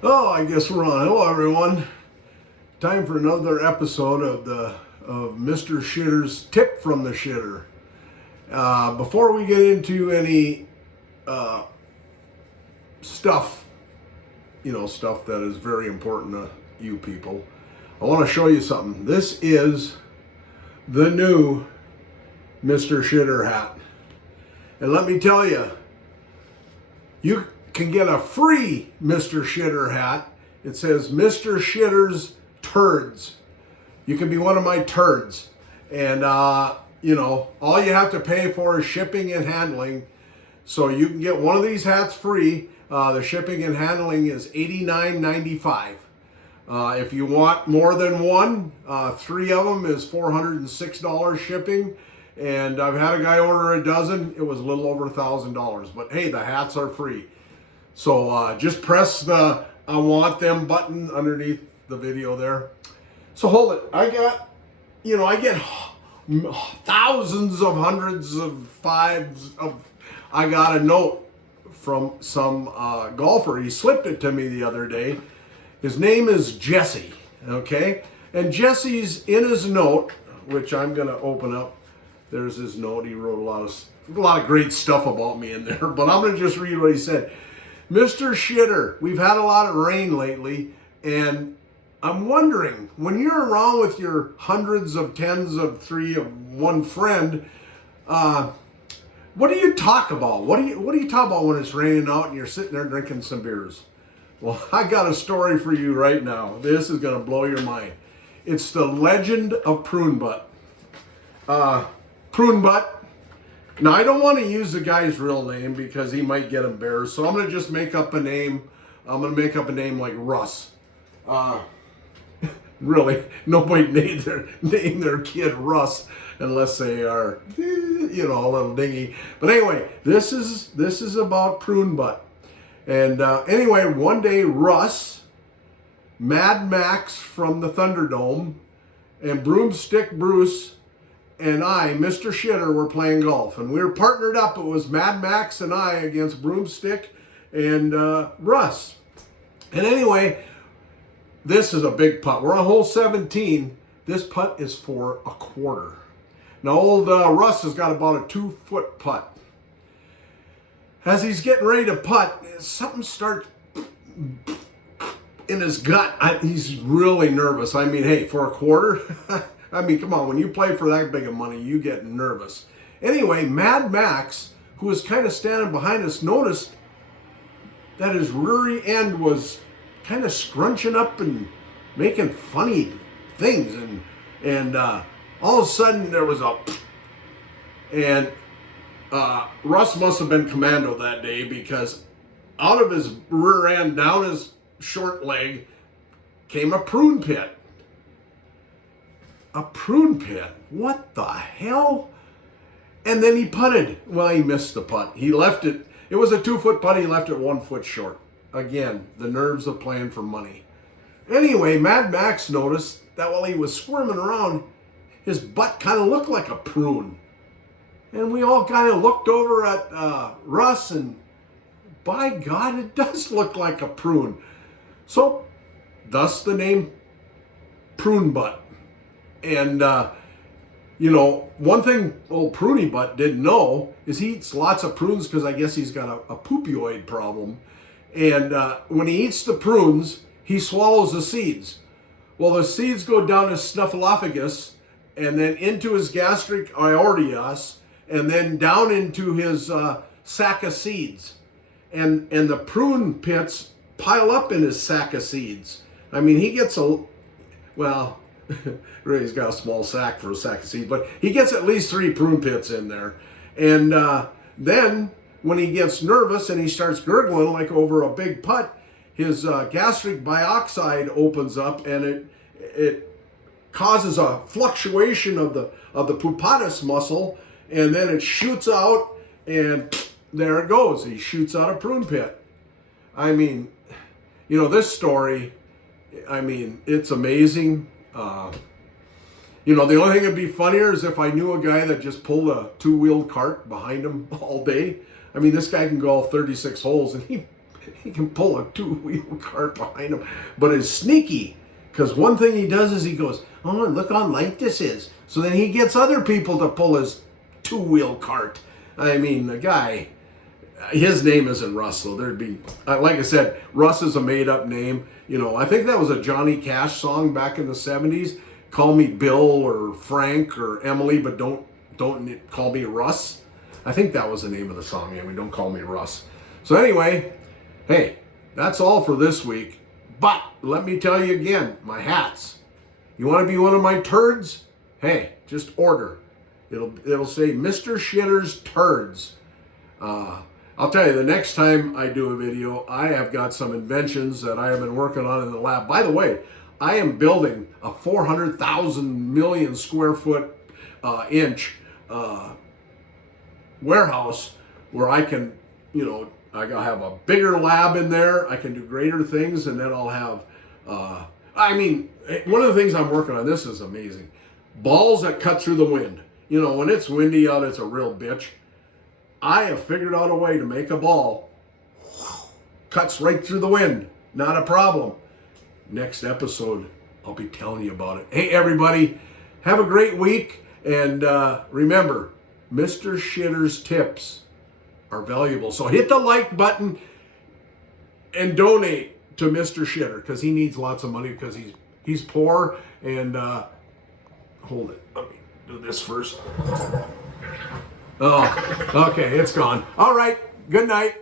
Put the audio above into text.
Oh, I guess we're on. Hello, everyone. Time for another episode of Mr. Shitter's Tip from the Shitter. Before we get into any stuff, stuff that is very important to you people, I want to show you something. This is the new Mr. Shitter hat. And let me tell you, you can get a free Mr. Shitter hat. It says Mr. Shitter's Turds. You can be one of my turds. And, all you have to pay for is shipping and handling. So you can get one of these hats free. The shipping and handling is $89.95. If you want more than one, 3 of them is $406 shipping. And I've had a guy order a dozen. It was a little over $1,000. But hey, the hats are free. So just press the I want them button underneath the video there. So hold it. I get thousands of hundreds of fives of. I got a note from some golfer. He slipped it to me the other day. His name is Jesse. Okay, and Jesse's in his note, which I'm gonna open up. There's his note. He wrote a lot of great stuff about me in there, but I'm gonna just read what he said. Mr. Shitter, we've had a lot of rain lately, and I'm wondering, when you're around with your hundreds of tens of three of one friend, what do you talk about? What do you talk about when it's raining out and you're sitting there drinking some beers? Well, I got a story for you right now. This is gonna blow your mind. It's the legend of Prune Butt. Prune Butt. Now, I don't want to use the guy's real name because he might get embarrassed. So I'm going to just make up a name. I'm going to make up a name like Russ. Really, nobody name their kid Russ unless they are, a little dingy. But anyway, this is about Prune Butt. And anyway, one day Russ, Mad Max from the Thunderdome, and Broomstick Bruce and I, Mr. Shitter, were playing golf. And we were partnered up. It was Mad Max and I against Broomstick and Russ. And anyway, this is a big putt. We're on hole 17. This putt is for a quarter. Now, old Russ has got about a 2-foot putt. As he's getting ready to putt, something starts in his gut. He's really nervous. I mean, hey, for a quarter? I mean, come on, when you play for that big of money, you get nervous. Anyway, Mad Max, who was kind of standing behind us, noticed that his rear end was kind of scrunching up and making funny things. And all of a sudden, there was and Russ must have been commando that day, because out of his rear end, down his short leg, came a prune pit. A prune pit? What the hell? And then he putted. Well, he missed the putt. He left it. It was a 2-foot putt. He left it 1 foot short. Again, the nerves of playing for money. Anyway, Mad Max noticed that while he was squirming around, his butt kind of looked like a prune. And we all kind of looked over at Russ, and by God, it does look like a prune. So, thus the name Prune Butt. And, one thing old Pruny Butt didn't know is he eats lots of prunes because I guess he's got a poopioid problem. And when he eats the prunes, he swallows the seeds. Well, the seeds go down his snuffleupagus and then into his gastric aortas and then down into his sac of seeds. And the prune pits pile up in his sac of seeds. I mean, he gets really, he's got a small sack for a sack of seeds, but he gets at least 3 prune pits in there. And then when he gets nervous and he starts gurgling like over a big putt, his gastric bioxide opens up, and it causes a fluctuation of the pupattis muscle, and then it shoots out, and there it goes. He shoots out a prune pit. I mean, this story, it's amazing. The only thing that'd be funnier is if I knew a guy that just pulled a 2-wheeled cart behind him all day. I mean, this guy can go all 36 holes, and He can pull a two-wheel cart behind him, but it's sneaky. Because one thing he does is he goes, oh, look how light this is. So then he gets other people to pull his two-wheel cart. I mean, the guy, his name isn't Russ, so there'd be, like I said, Russ is a made-up name. You know, I think that was a Johnny Cash song back in the 70s. Call me Bill or Frank or Emily, but don't call me Russ. I think that was the name of the song. Yeah, don't call me Russ. So anyway, hey, that's all for this week. But let me tell you again, my hats. You want to be one of my turds? Hey, just order. It'll say Mr. Shitter's Turds. I'll tell you, the next time I do a video, I have got some inventions that I have been working on in the lab. By the way, I am building a 400,000 million square foot inch warehouse where I can, you know, I gotta have a bigger lab in there. I can do greater things, and then I'll have, I mean, one of the things I'm working on, this is amazing. Balls that cut through the wind. You know, when it's windy out, it's a real bitch. I have figured out a way to make a ball cuts right through the wind. Not a problem. Next episode, I'll be telling you about it. Hey, everybody, have a great week. And remember, Mr. Shitter's tips are valuable. So hit the like button and donate to Mr. Shitter because he needs lots of money because he's poor. And hold it. Let me do this first. Oh, okay, it's gone. All right. Good night.